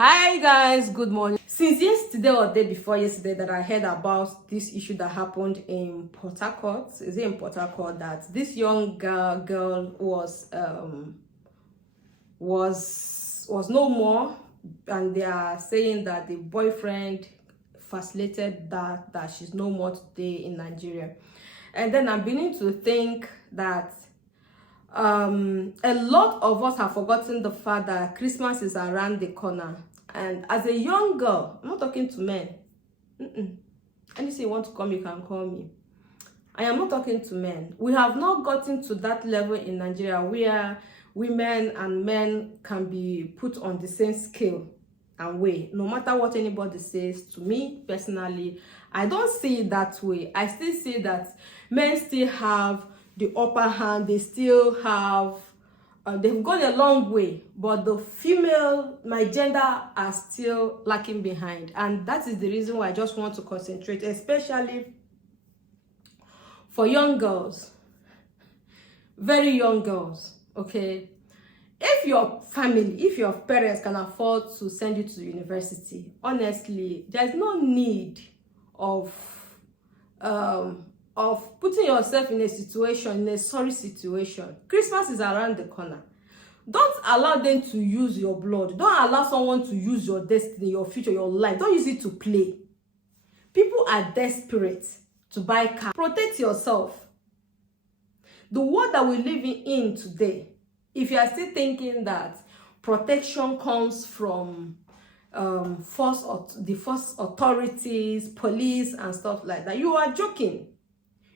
Hi guys, good morning. Since yesterday or day before yesterday that I heard about this issue that happened in Port Harcourt, is it in Port Harcourt, that this young girl was no more, and they are saying that the boyfriend facilitated that she's no more today in Nigeria. And then I'm beginning to think that a lot of us have forgotten the fact that Christmas is around the corner. And as a young girl, I'm not talking to men. Anything you want to call me, you can call me. I am not talking to men. We have not gotten to that level in Nigeria where women and men can be put on the same scale and way. No matter what anybody says, to me personally, I don't see it that way. I still see that men still have the upper hand. They still have they've gone a long way, but the female, my gender, are still lacking behind. And that is the reason why I just want to concentrate, especially for young girls, very young girls. Okay, if your family, if your parents can afford to send you to university, honestly, there's no need of putting yourself in a situation, in a sorry situation. Christmas is around the corner. Don't allow them to use your blood. Don't allow someone to use your destiny, your future, your life. Don't use it to play. People are desperate to buy cars. Protect yourself. The world that we're living in today, if you are still thinking that protection comes from the first authorities, police and stuff like that, you are joking.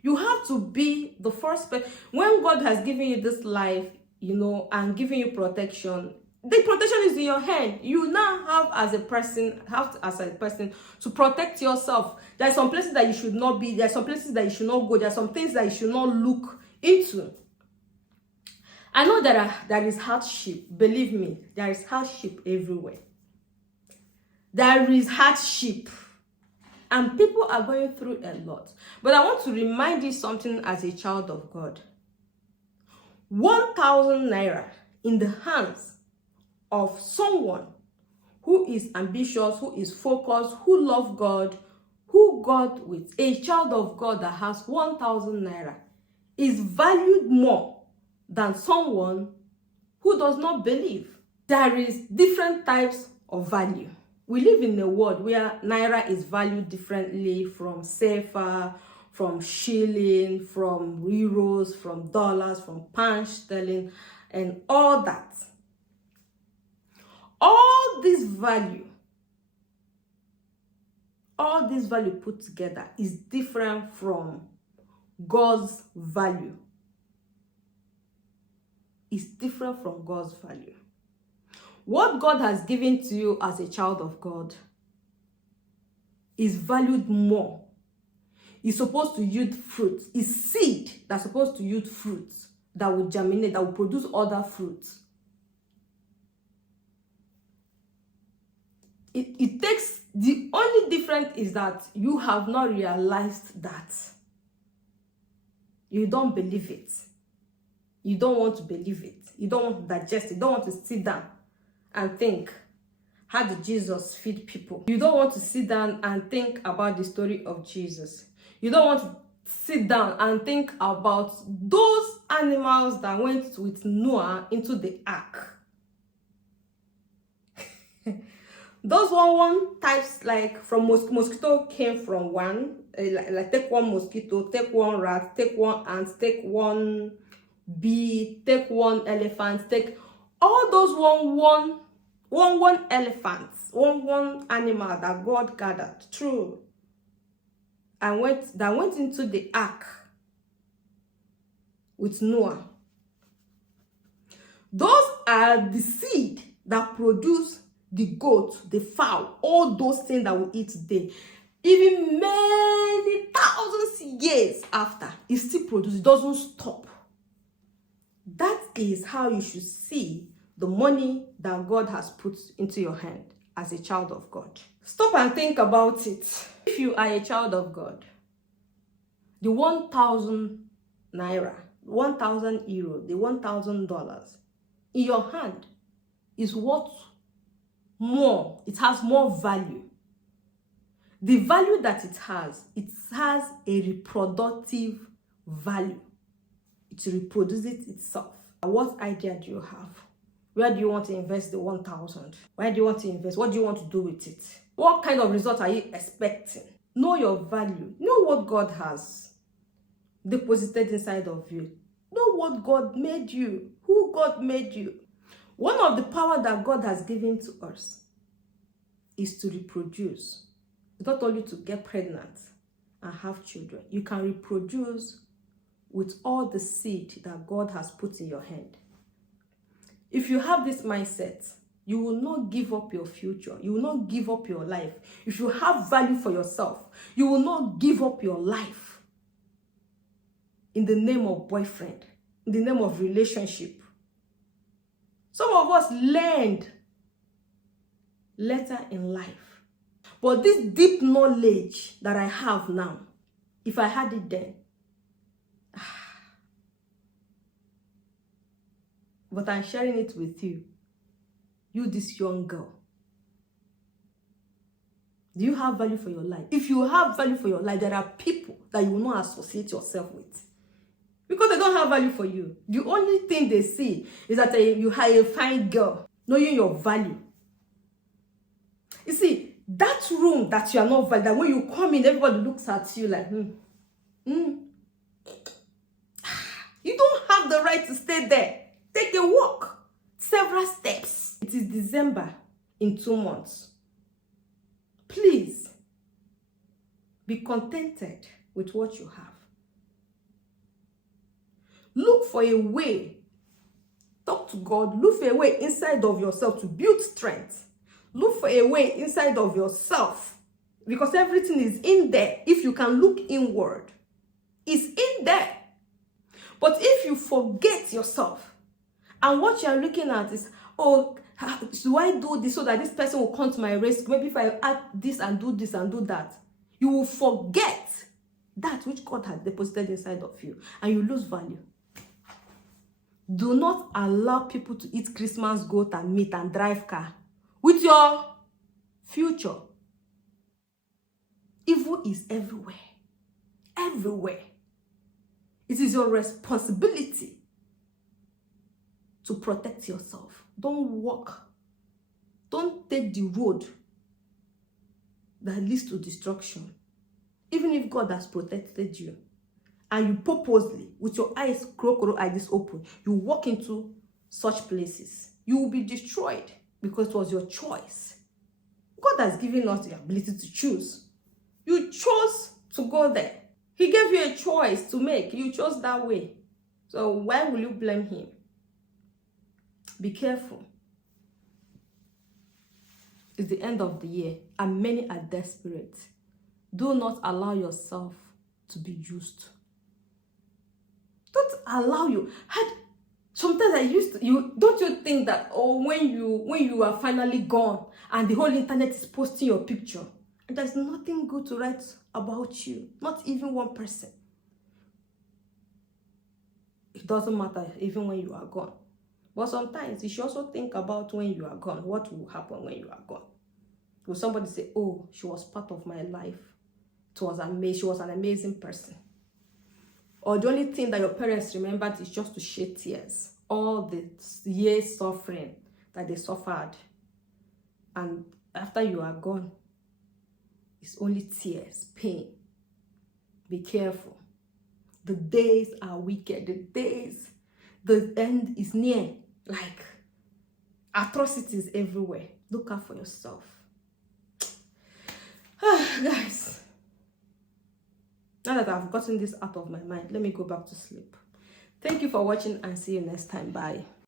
You have to be the first person. When God has given you this life, and giving you protection, the protection is in your hand. You now have as a person to protect yourself. There are some places that you should not be. There are some places that you should not go. There are some things that you should not look into. I know there is hardship. Believe me, there is hardship everywhere. There is hardship. And people are going through a lot. But I want to remind you something as a child of God. 1,000 naira in the hands of someone who is ambitious, who is focused, who loves God, who God with, a child of God that has 1,000 naira is valued more than someone who does not believe. There is different types of value. We live in a world where naira is valued differently from sefa, from shilling, from euros, from dollars, from pound sterling, and all that. All this value put together is different from God's value. It's different from God's value. What God has given to you as a child of God is valued more. It's supposed to yield fruits. It's seed that's supposed to yield fruits that will germinate, that will produce other fruits. It takes, the only difference is that you have not realized that. You don't believe it. You don't want to believe it. You don't want to digest it. You don't want to sit down and think, how did Jesus feed people? You don't want to sit down and think about the story of Jesus. You don't want to sit down and think about those animals that went with Noah into the ark. Those one types, like from mosquito came from one, like take one mosquito, take one rat, take one ant, take one bee, take one elephant, take all those one elephants, one animal that God gathered through and went into the ark with Noah. Those are the seed that produce the goat, the fowl, all those things that we eat today. Even many thousands years after, it still produces, it doesn't stop. That is how you should see the money that God has put into your hand as a child of God. Stop and think about it. If you are a child of God, the 1,000 naira, 1,000 euro, the $1,000 in your hand is worth more. It has more value. The value that it has a reproductive value. It reproduces itself. What idea do you have? Where do you want to invest the 1,000? Where do you want to invest? What do you want to do with it? What kind of result are you expecting? Know your value. Know what God has deposited inside of you. Know what God made you. Who God made you. One of the power that God has given to us is to reproduce. It's not only to get pregnant and have children. You can reproduce with all the seed that God has put in your hand. If you have this mindset, you will not give up your future. You will not give up your life. If you have value for yourself, you will not give up your life in the name of boyfriend, in the name of relationship. Some of us learned later in life. But this deep knowledge that I have now, if I had it then, but I'm sharing it with you, this young girl. Do you have value for your life? If you have value for your life, there are people that you will not associate yourself with because they don't have value for you. The only thing they see is that you are a fine girl, knowing your value. You see, that room that you are not valued, that when you come in, everybody looks at you like, You don't have the right to stay there. Take a walk, several steps. It is December in 2 months. Please be contented with what you have. Look for a way. Talk to God. Look for a way inside of yourself to build strength. Look for a way inside of yourself because everything is in there. If you can look inward, it's in there. But if you forget yourself, and what you're looking at is, oh, do I do this so that this person will come to my rescue? Maybe if I add this and do this and do that, you will forget that which God has deposited inside of you, and you lose value. Do not allow people to eat Christmas goat and meat and drive car with your future. Evil is everywhere. Everywhere. It is your responsibility to protect yourself. Don't walk. Don't take the road that leads to destruction. Even if God has protected you, and you purposely, with your eyes, crocodile eyes open, you walk into such places, you will be destroyed because it was your choice. God has given us the ability to choose. You chose to go there. He gave you a choice to make. You chose that way. So why will you blame him? Be careful. It's the end of the year and many are desperate. Do not allow yourself to be used. Don't allow you. Sometimes I used to, don't you think that, when you are finally gone and the whole internet is posting your picture, and there's nothing good to write about you, not even one person. It doesn't matter even when you are gone. But sometimes you should also think about when you are gone. What will happen when you are gone? Will somebody say, oh, she was part of my life. It was amazing. She was an amazing person. Or the only thing that your parents remembered is just to shed tears. All the years suffering that they suffered. And after you are gone, it's only tears, pain. Be careful. The days are wicked. The end is near. Like atrocities everywhere. Look out for yourself. Guys, now that I've gotten this out of my mind, let me go back to sleep. Thank you for watching and see you next time. Bye.